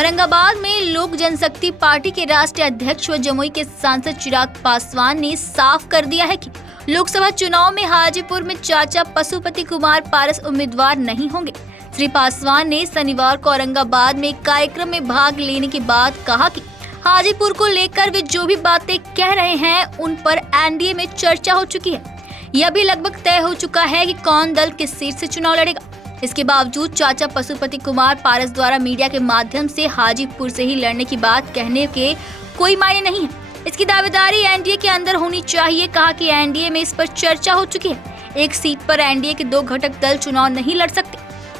औरंगाबाद में लोक जनशक्ति पार्टी के राष्ट्रीय अध्यक्ष व जमुई के सांसद चिराग पासवान ने साफ कर दिया है कि लोकसभा चुनाव में हाजीपुर में चाचा पशुपति कुमार पारस उम्मीदवार नहीं होंगे। श्री पासवान ने शनिवार को औरंगाबाद में एक कार्यक्रम में भाग लेने के बाद कहा कि हाजीपुर को लेकर वे जो भी बातें कह रहे हैं उन पर एनडीए में चर्चा हो चुकी है। यह भी लगभग तय हो चुका है कि कौन दल किस सीट से चुनाव लड़ेगा। इसके बावजूद चाचा पशुपति कुमार पारस द्वारा मीडिया के माध्यम से हाजीपुर से ही लड़ने की बात कहने के कोई मायने नहीं है। इसकी दावेदारी एनडीए के अंदर होनी चाहिए। कहा कि एनडीए में इस पर चर्चा हो चुकी है। एक सीट पर एनडीए के 2 घटक दल चुनाव नहीं लड़ सकते।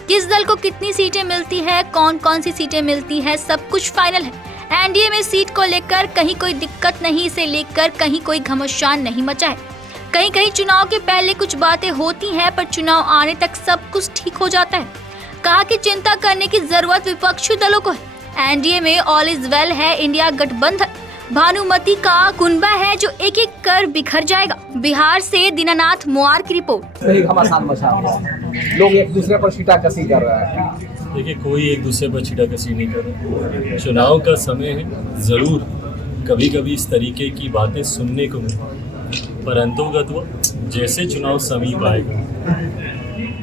किस दल को कितनी सीटें मिलती है, कौन कौन सी सीटें मिलती है, सब कुछ फाइनल है। एनडीए में सीट को लेकर कहीं कोई दिक्कत नहीं, इसे लेकर कहीं कोई घमसान नहीं मचा है। कहीं कहीं चुनाव के पहले कुछ बातें होती हैं, पर चुनाव आने तक सब कुछ ठीक हो जाता है। कहा कि चिंता करने की जरूरत विपक्षी दलों को है। एनडीए में ऑल इज वेल है। इंडिया गठबंधन भानुमति का कुनबा है जो एक एक कर बिखर जाएगा। बिहार से दीनानाथ मोआर की रिपोर्ट। घमासान मचा हुआ है, लोग एक दूसरे पर छींटाकशी कर रहा है। देखिए, कोई एक दूसरे पर छींटाकशी नहीं कर रहा। चुनाव का समय है, ज़रूर कभी कभी इस तरीके की बातें सुनने को मिली, परंतु जैसे चुनाव समीप आएगा,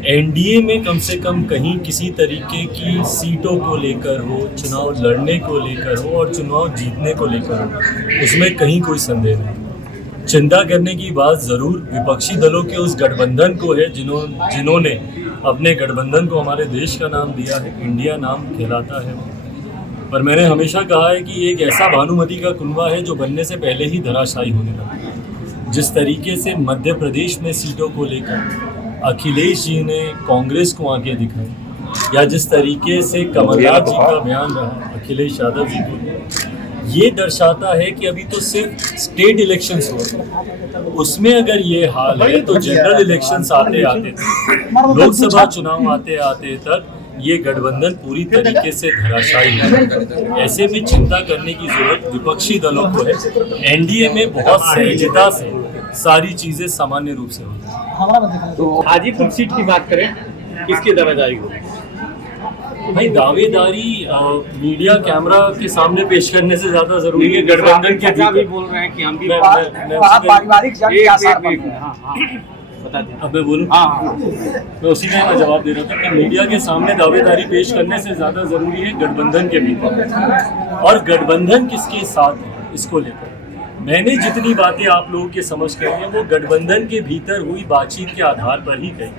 एनडीए में कम से कम कहीं किसी तरीके की सीटों को लेकर हो, चुनाव लड़ने को लेकर हो और चुनाव जीतने को लेकर हो, उसमें कहीं कोई संदेह नहीं। चिंता करने की बात ज़रूर विपक्षी दलों के उस गठबंधन को है जिन्होंने अपने गठबंधन को हमारे देश का नाम दिया है, इंडिया नाम कहलाता है। पर मैंने हमेशा कहा है कि एक ऐसा भानुमति का कुनबा है जो बनने से पहले ही धराशायी होने लगा। जिस तरीके से मध्य प्रदेश में सीटों को लेकर अखिलेश जी ने कांग्रेस को आगे दिखाई, या जिस तरीके से कमलनाथ जी का बयान रहा अखिलेश यादव जी को, ये दर्शाता है कि अभी तो सिर्फ स्टेट इलेक्शंस हो रहे, उसमें अगर ये हाल है तो जनरल इलेक्शंस आते आते लोकसभा चुनाव आते आते तक ये गठबंधन पूरी तरीके से धराशायी है। ऐसे में चिंता करने की जरूरत विपक्षी दलों को है। एनडीए में बहुत सहजता से सारी चीजें सामान्य रूप से होती हैं। तो हाजीपुर सीट की बात करें, किसकी दावेदारी होगी? भाई, दावेदारी मीडिया कैमरा के सामने पेश करने से ज्यादा जरूरी है। गठबंधन के भी बोल रहे हैं कि हम भी पारिवारिक जंग के आसार बन रहे हैं। अब मैं बोलूँ, मैं उसी में मैं जवाब दे रहा था कि मीडिया के सामने दावेदारी पेश करने से ज़्यादा ज़रूरी है गठबंधन के भीतर, और गठबंधन किसके साथ है इसको लेकर मैंने जितनी बातें आप लोगों के समझ कही हैं वो गठबंधन के भीतर हुई बातचीत के आधार पर ही कही।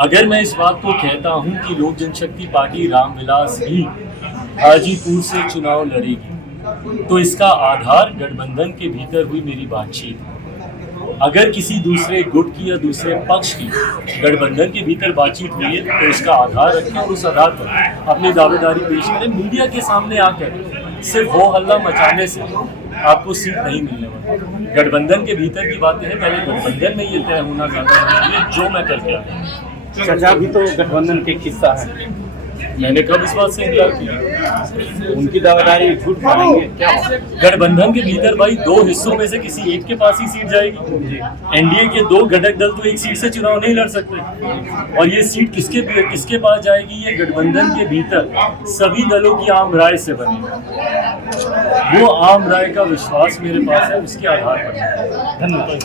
अगर मैं इस बात को कहता हूँ कि लोक जनशक्ति पार्टी रामविलास ही हाजीपुर से चुनाव लड़ेगी, तो इसका आधार गठबंधन के भीतर हुई मेरी बातचीत है। अगर किसी दूसरे गुट की या दूसरे पक्ष की गठबंधन के भीतर बातचीत हुई है तो इसका आधार रखें और उस आधार पर अपनी दावेदारी पेश करें। मीडिया के सामने आकर सिर्फ हो हल्ला मचाने से आपको सीट नहीं मिलने वाली। गठबंधन के भीतर की बातें हैं, पहले गठबंधन में ये तय होना ज़्यादा जरूरी है जो मैं करके आया। चाचा भी तो गठबंधन के हिस्सा है, मैंने कब इस बात से इनकार किया? उनकी दावेदारी झूठ मानेंगे क्या? गठबंधन के भीतर भाई 2 हिस्सों में से किसी एक के पास ही सीट जाएगी। एनडीए के 2 घटक दल तो एक सीट से चुनाव नहीं लड़ सकते, और ये सीट किसके पास जाएगी, ये गठबंधन के भीतर सभी दलों की आम राय से बनेगी। वो आम राय का विश्वास मेरे पास है, उसके आधार पर। धन्यवाद।